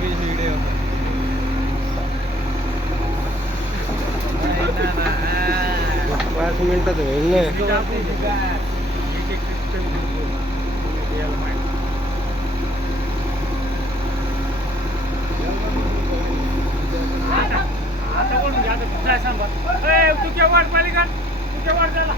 Video 5 मिनिटात होईल ना. आता कोण घ्या कुठला सांगा तुझ्या वाट पालिका तुझ्या वाट द्यायला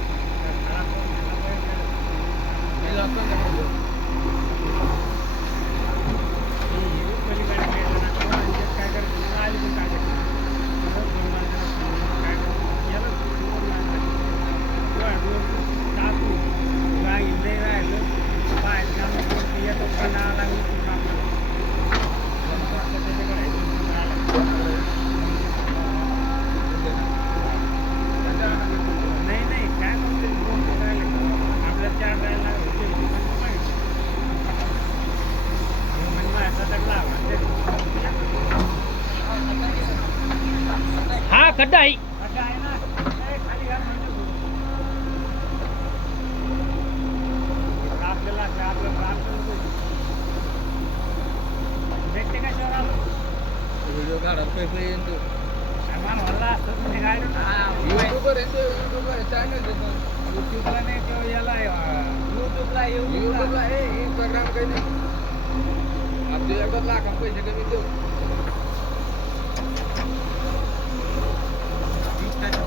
हा खड्डा आहे ना खाली व्हिडिओ काढा पैसे येईन तो युट्यूबला नाही किंवा याला युट्यूबला इंस्टाग्राम काही नाही आपले 1 लाख पैसे कमी देऊ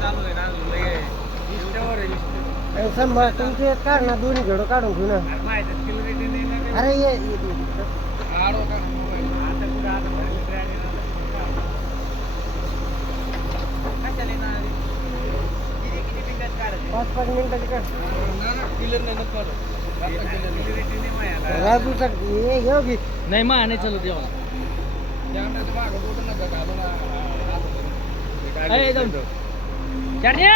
चालू आहे ना संभा तुमचे काढ ना दोन्ही घडो काढून घेऊ ना. अरे ये आडो का पाच 5 मिनिटाची काढ. क्लिअर नाही नको राजू सर ये घेऊ की नाही मा नाही चालू तेव्हा कॅमेराचं मागं बोटं नका घालू ना अरे जाऊन चर्या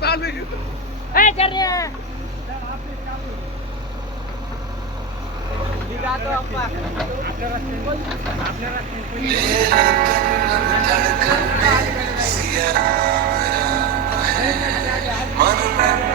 चालू आहे. ए चर्या मन